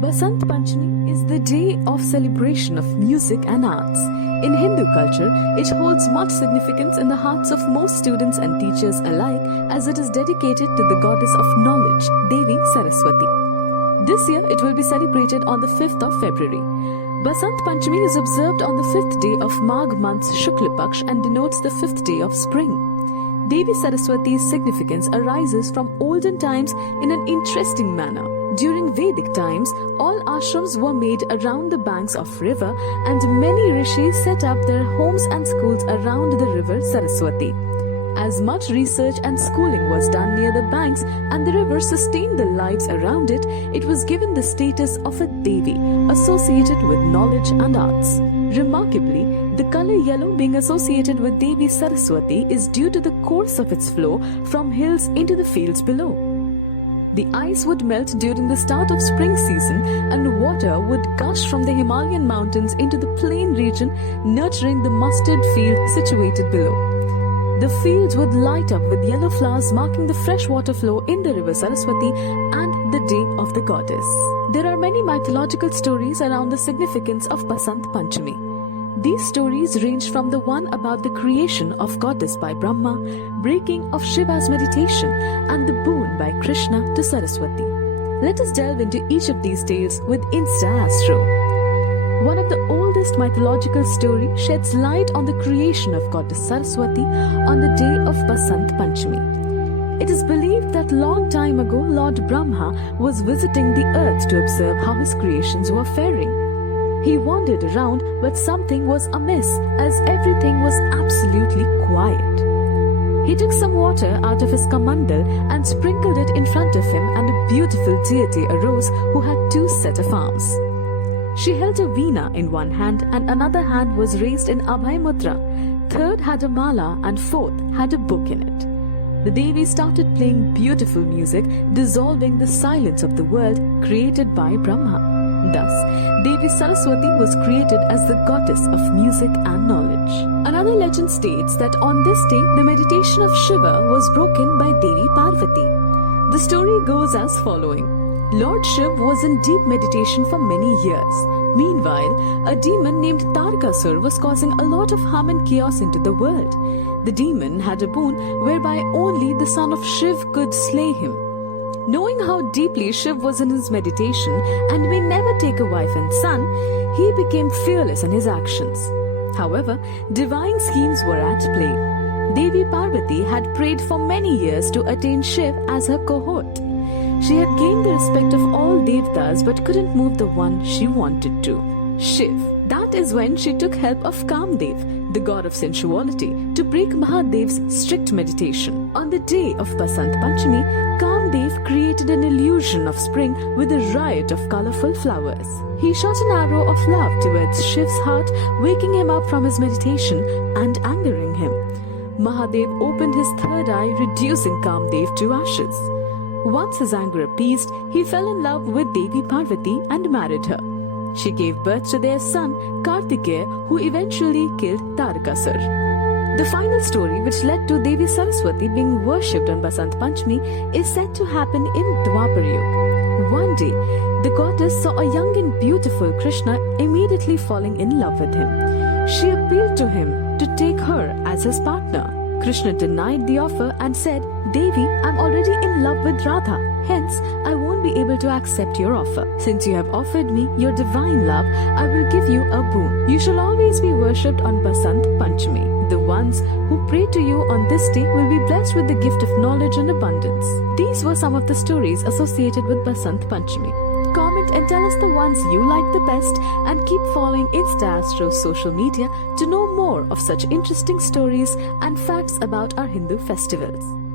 Basant Panchami is the day of celebration of music and arts. In Hindu culture, it holds much significance in the hearts of most students and teachers alike as it is dedicated to the goddess of knowledge, Devi Sarasvati. This year, it will be celebrated on the 5th of February. Basant Panchami is observed on the 5th day of Magh month's Shukla Paksh and denotes the 5th day of spring. Devi Saraswati's significance arises from olden times in an interesting manner. During Vedic times, all ashrams were made around the banks of river and many rishis set up their homes and schools around the river Saraswati. As much research and schooling was done near the banks and the river sustained the lives around it, it was given the status of a Devi associated with knowledge and arts. Remarkably, the color yellow being associated with Devi Saraswati is due to the course of its flow from hills into the fields below. The ice would melt during the start of spring season and water would gush from the Himalayan mountains into the plain region, nurturing the mustard field situated below. The fields would light up with yellow flowers marking the freshwater flow in the river Saraswati and the day of the goddess. There are many mythological stories around the significance of Basant Panchami. These stories range from the one about the creation of goddess by Brahma, breaking of Shiva's meditation, and the boon by Krishna to Saraswati. Let us delve into each of these tales with InstaAstro. One of the oldest mythological stories sheds light on the creation of goddess Saraswati on the day of Basant Panchami. It is believed that long time ago Lord Brahma was visiting the earth to observe how his creations were faring. He wandered around, but something was amiss as everything was absolutely quiet. He took some water out of his kamandal and sprinkled it in front of him, and a beautiful deity arose who had two set of arms. She held a veena in one hand and another hand was raised in Abhay Mudra. Third had a mala and fourth had a book in it. The Devi started playing beautiful music, dissolving the silence of the world created by Brahma. Thus, Devi Saraswati was created as the goddess of music and knowledge. Another legend states that on this day, the meditation of Shiva was broken by Devi Parvati. The story goes as following. Lord Shiv was in deep meditation for many years. Meanwhile, a demon named Tarakasur was causing a lot of harm and chaos into the world. The demon had a boon whereby only the son of Shiv could slay him. Knowing how deeply Shiv was in his meditation and may never take a wife and son, he became fearless in his actions. However, divine schemes were at play. Devi Parvati had prayed for many years to attain Shiv as her cohort. She had gained the respect of all Devtas but couldn't move the one she wanted to, Shiv. That is when she took help of Kamdev, the god of sensuality, to break Mahadev's strict meditation. On the day of Basant Panchami, Kamdev created an illusion of spring with a riot of colorful flowers. He shot an arrow of love towards Shiv's heart, waking him up from his meditation and angering him. Mahadev opened his third eye, reducing Kamdev to ashes. Once his anger appeased, he fell in love with Devi Parvati and married her. She gave birth to their son, Kartikeya, who eventually killed Tarakasur. The final story, which led to Devi Saraswati being worshipped on Basant Panchami, is said to happen in Dwapar Yuga. One day, the goddess saw a young and beautiful Krishna immediately falling in love with him. She appealed to him to take her as his partner. Krishna denied the offer and said, Devi, I'm already in love with Radha. Hence, I won't be able to accept your offer. Since you have offered me your divine love, I will give you a boon. You shall always be worshipped on Basant Panchami. The ones who pray to you on this day will be blessed with the gift of knowledge and abundance. These were some of the stories associated with Basant Panchami. Comment and tell us the ones you like the best, and keep following InstaAstro's social media to know more of such interesting stories and facts about our Hindu festivals.